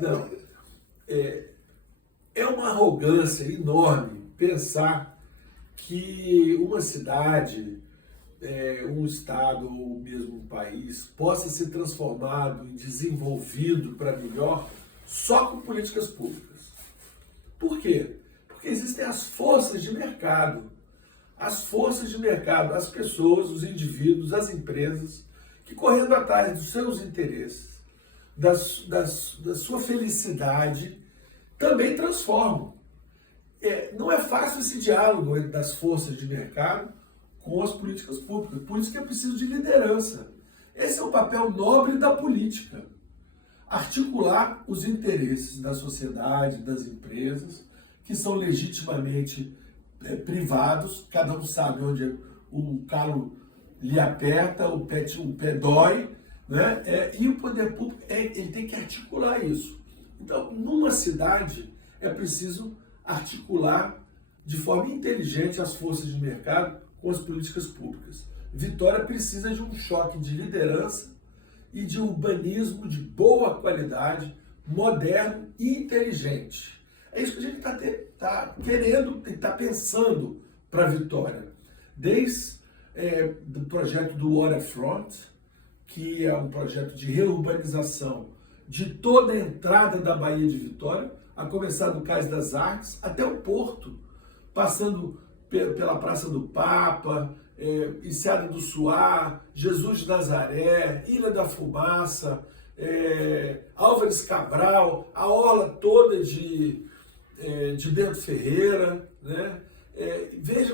Não, é uma arrogância enorme pensar que uma cidade, um estado ou mesmo um país possa ser transformado e desenvolvido para melhor só com políticas públicas. Por quê? Porque existem as forças de mercado. As forças de mercado, as pessoas, os indivíduos, as empresas, que correndo atrás dos seus interesses, da sua felicidade, também transformam. Não é fácil esse diálogo das forças de mercado com as políticas públicas. Por isso que é preciso de liderança. Esse é o papel nobre da política. Articular os interesses da sociedade, das empresas, que são legitimamente privados, cada um sabe onde o calo lhe aperta, o pé dói, né? E o poder público ele tem que articular isso. Então, numa cidade, é preciso articular de forma inteligente as forças de mercado com as políticas públicas. Vitória precisa de um choque de liderança e de urbanismo de boa qualidade, moderno e inteligente. É isso que a gente está querendo e está pensando para Vitória. Desde do projeto do Waterfront, que é um projeto de reurbanização de toda a entrada da Baía de Vitória, a começar do Cais das Artes até o Porto, passando pela Praça do Papa, Enseada do Suá, Jesus de Nazaré, Ilha da Fumaça, Álvares Cabral, a orla toda de Bento Ferreira, né?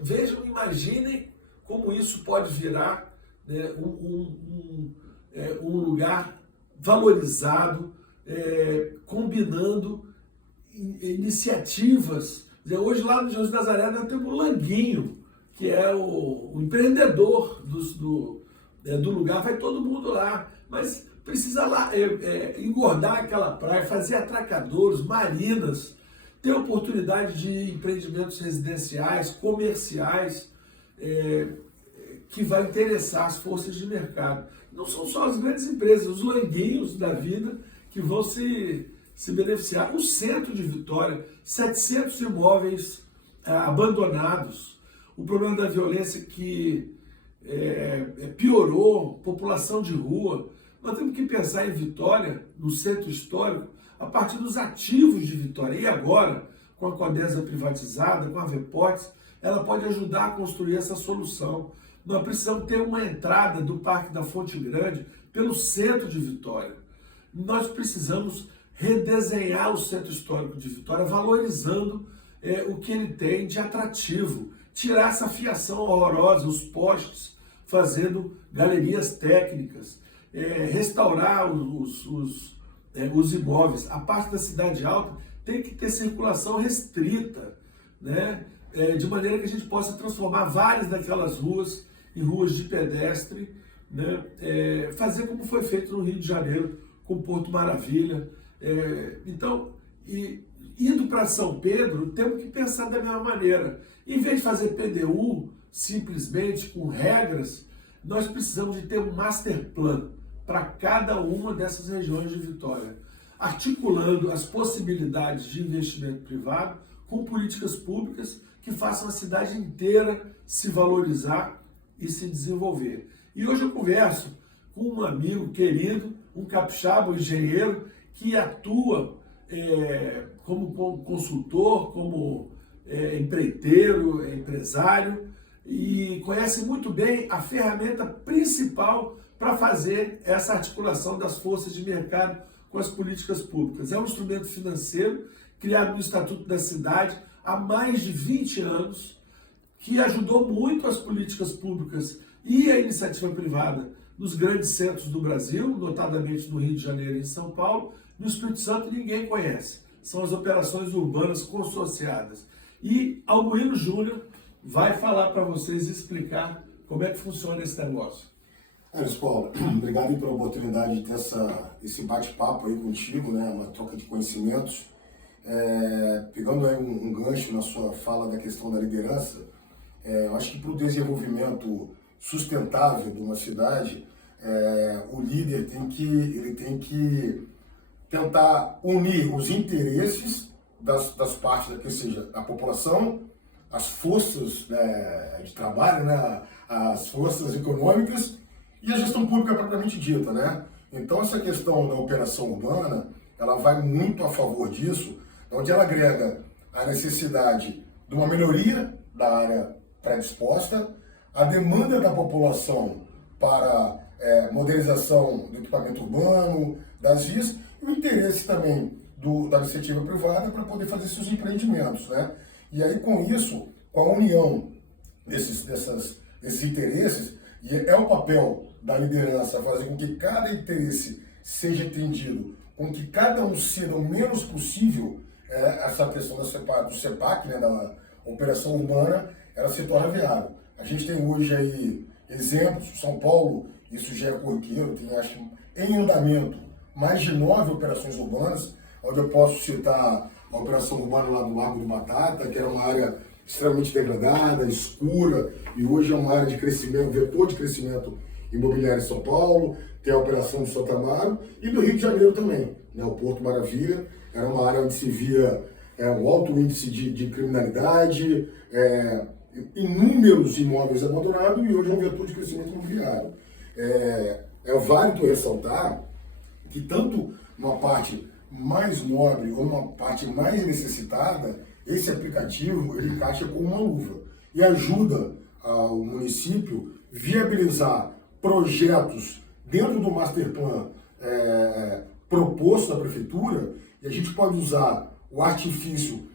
Vejam, imaginem como isso pode virar, né, um lugar valorizado, combinando iniciativas. Hoje lá no Jesus de Nazaré nós temos o Languinho, que é o empreendedor do lugar, vai todo mundo lá, mas precisa lá engordar aquela praia, fazer atracadores, marinas, ter oportunidade de empreendimentos residenciais, comerciais, que vai interessar as forças de mercado. Não são só as grandes empresas, os languinhos da vida que vão se beneficiar. O centro de Vitória, 700 imóveis abandonados, o problema da violência que piorou, população de rua. Nós temos que pensar em Vitória, no centro histórico, a partir dos ativos de Vitória. E agora, com a Codesa privatizada, com a Veportes, ela pode ajudar a construir essa solução. Nós precisamos ter uma entrada do Parque da Fonte Grande pelo centro de Vitória. Nós precisamos redesenhar o centro histórico de Vitória, valorizando o que ele tem de atrativo. Tirar essa fiação horrorosa, os postes, fazendo galerias técnicas, restaurar os imóveis. A parte da cidade alta tem que ter circulação restrita, né? De maneira que a gente possa transformar várias daquelas ruas em ruas de pedestre, né? Fazer como foi feito no Rio de Janeiro, com Porto Maravilha. Então, indo para São Pedro, temos que pensar da mesma maneira. Em vez de fazer PDU, simplesmente com regras, nós precisamos de ter um master plan para cada uma dessas regiões de Vitória, articulando as possibilidades de investimento privado com políticas públicas que façam a cidade inteira se valorizar e se desenvolver. E hoje eu converso com um amigo querido, um capixaba, um engenheiro, que atua como consultor, como empreiteiro, empresário, e conhece muito bem a ferramenta principal para fazer essa articulação das forças de mercado com as políticas públicas. É um instrumento financeiro criado no Estatuto da Cidade há mais de 20 anos, que ajudou muito as políticas públicas e a iniciativa privada nos grandes centros do Brasil, notadamente no Rio de Janeiro e em São Paulo. No Espírito Santo ninguém conhece. São as operações urbanas consorciadas. E Albuino Júnior vai falar para vocês, explicar como é que funciona esse negócio. Luiz Paulo, obrigado pela oportunidade de ter esse bate-papo aí contigo, né? Uma troca de conhecimentos. Pegando aí um gancho na sua fala da questão da liderança, eu acho que para o desenvolvimento sustentável de uma cidade, o líder tem que tentar unir os interesses das partes, que seja a população, as forças, né, de trabalho, né, as forças econômicas e a gestão pública propriamente dita, né? Então essa questão da operação urbana, ela vai muito a favor disso, onde ela agrega a necessidade de uma melhoria da área predisposta, a demanda da população para modernização do equipamento urbano, das vias, e o interesse também da iniciativa privada para poder fazer seus empreendimentos, né? E aí, com isso, com a união desses interesses, e é o papel da liderança fazer com que cada interesse seja atendido, com que cada um ceda o menos possível, essa questão do CEPAC, né, da operação urbana, ela se torna viável. A gente tem hoje aí exemplos, São Paulo, isso já é corriqueiro, tem, acho, em andamento, mais de 9 operações urbanas, onde eu posso citar a operação urbana lá do Largo do Batata, que era uma área extremamente degradada, escura, e hoje é uma área de crescimento, vetor de crescimento imobiliário em São Paulo, tem a operação do Santo Amaro e do Rio de Janeiro também, né? O Porto Maravilha era uma área onde se via um alto índice de criminalidade, inúmeros imóveis abandonados, e hoje é um vetor de crescimento imobiliário. É válido ressaltar que tanto uma parte mais nobre ou uma parte mais necessitada, esse aplicativo ele encaixa como uma luva e ajuda o município viabilizar projetos dentro do master plan proposto da prefeitura, e a gente pode usar o artifício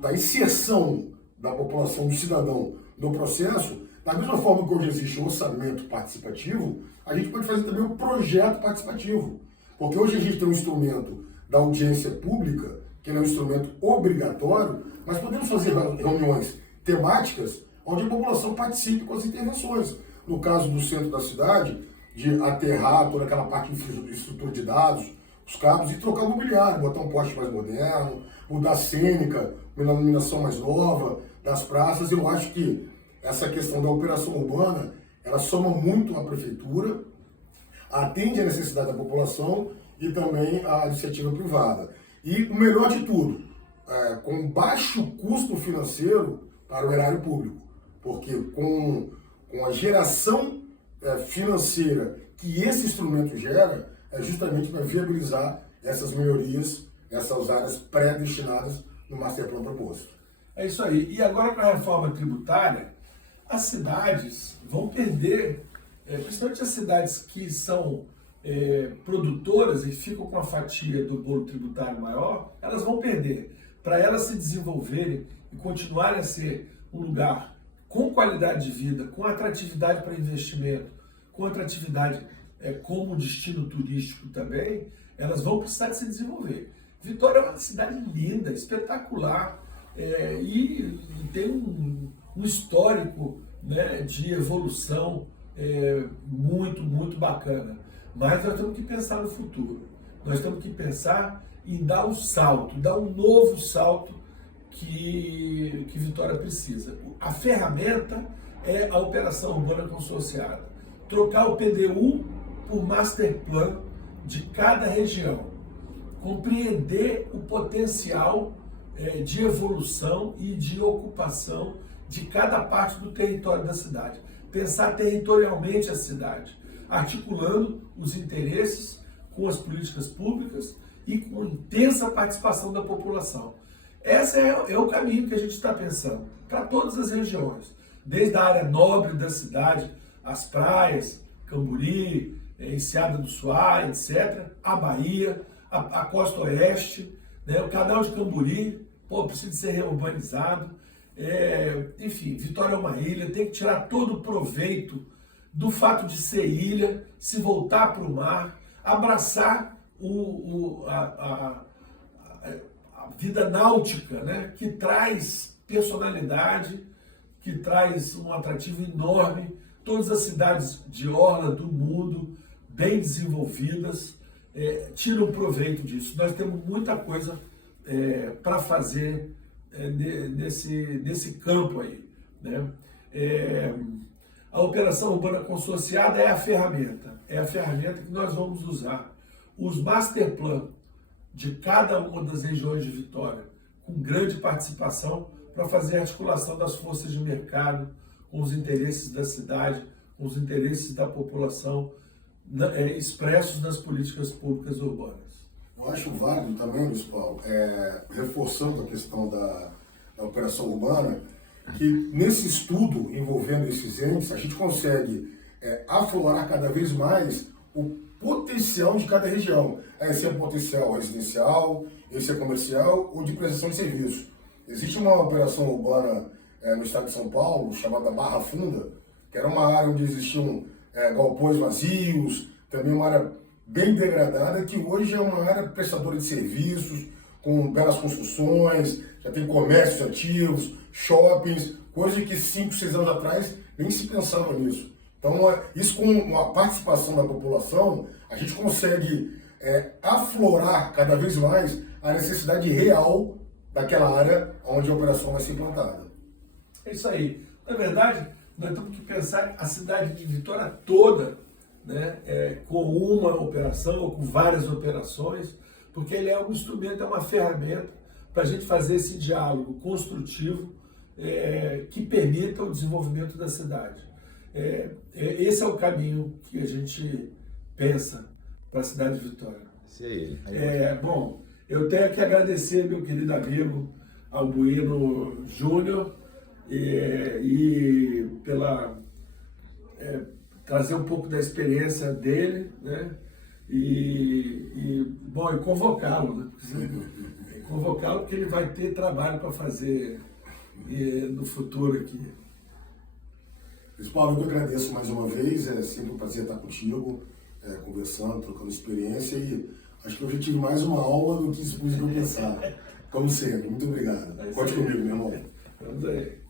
da inserção da população, do cidadão no processo. Da mesma forma que hoje existe o orçamento participativo, a gente pode fazer também o projeto participativo, porque hoje a gente tem um instrumento da audiência pública, que não é um instrumento obrigatório, mas podemos fazer reuniões temáticas onde a população participe com as intervenções. No caso do centro da cidade, de aterrar toda aquela parte de estrutura de dados, os cabos, e trocar o mobiliário, botar um poste mais moderno, mudar a cênica, uma iluminação mais nova das praças. Eu acho que essa questão da operação urbana, ela soma muito à prefeitura, atende à necessidade da população e também à iniciativa privada. E o melhor de tudo, com baixo custo financeiro para o erário público, porque com a geração financeira que esse instrumento gera, é justamente para viabilizar essas melhorias, essas áreas pré-destinadas no Master Plan proposto. É isso aí. E agora, com a reforma tributária, as cidades vão perder, principalmente as cidades que são produtoras e ficam com a fatia do bolo tributário maior, elas vão perder. Para elas se desenvolverem e continuarem a ser um lugar com qualidade de vida, com atratividade para investimento, com atratividade como destino turístico também, elas vão precisar de se desenvolver. Vitória é uma cidade linda, espetacular, e tem um histórico, né, de evolução muito, muito bacana. Mas nós temos que pensar no futuro. Nós temos que pensar em dar um salto, dar um novo salto que Vitória precisa. A ferramenta é a operação urbana consorciada. Trocar o PDU por master plan de cada região. Compreender o potencial de evolução e de ocupação de cada parte do território da cidade. Pensar territorialmente a cidade, articulando os interesses com as políticas públicas e com intensa participação da população. Esse é o caminho que a gente está pensando para todas as regiões, desde a área nobre da cidade, as praias, Camburi, Enseada do Suá, etc., a Bahia, a Costa Oeste, né, o Canal de Camburi, precisa ser reurbanizado. Enfim, Vitória é uma ilha, tem que tirar todo o proveito do fato de ser ilha, se voltar para o mar, abraçar a vida náutica, né, que traz personalidade, que traz um atrativo enorme. Todas as cidades de orla do mundo, bem desenvolvidas, tiram proveito disso. Nós temos muita coisa para fazer nesse campo aí, né? A operação urbana consorciada é a ferramenta que nós vamos usar. Os master plan de cada uma das regiões de Vitória, com grande participação, para fazer a articulação das forças de mercado com os interesses da cidade, com os interesses da população, expressos nas políticas públicas urbanas. Eu acho válido também, Luiz Paulo, reforçando a questão da operação urbana, que nesse estudo envolvendo esses entes, a gente consegue aflorar cada vez mais o potencial de cada região. Esse é um potencial residencial, esse é comercial ou de prestação de serviço. Existe uma operação urbana no estado de São Paulo, chamada Barra Funda, que era uma área onde existiam galpões vazios, também uma área bem degradada, que hoje é uma área prestadora de serviços, com belas construções, já tem comércios ativos, shoppings, coisa que 5, 6 anos atrás nem se pensava nisso. Então, isso com a participação da população, a gente consegue aflorar cada vez mais a necessidade real daquela área onde a operação vai ser implantada. É isso aí. Na verdade, nós temos que pensar a cidade de Vitória toda, né, com uma operação ou com várias operações, porque ele é um instrumento, é uma ferramenta para a gente fazer esse diálogo construtivo que permita o desenvolvimento da cidade. Esse é o caminho que a gente pensa para a cidade de Vitória. Bom, eu tenho que agradecer meu querido amigo Albuino Júnior e pela trazer um pouco da experiência dele, né? E convocá-lo, né? Convocá-lo porque ele vai ter trabalho para fazer no futuro aqui. Luiz Paulo, eu que agradeço mais uma vez, é sempre um prazer estar contigo, conversando, trocando experiência, e acho que eu já tive mais uma aula do que isso podia pensar. Como sempre, muito obrigado. Conte comigo, meu irmão. Vamos aí.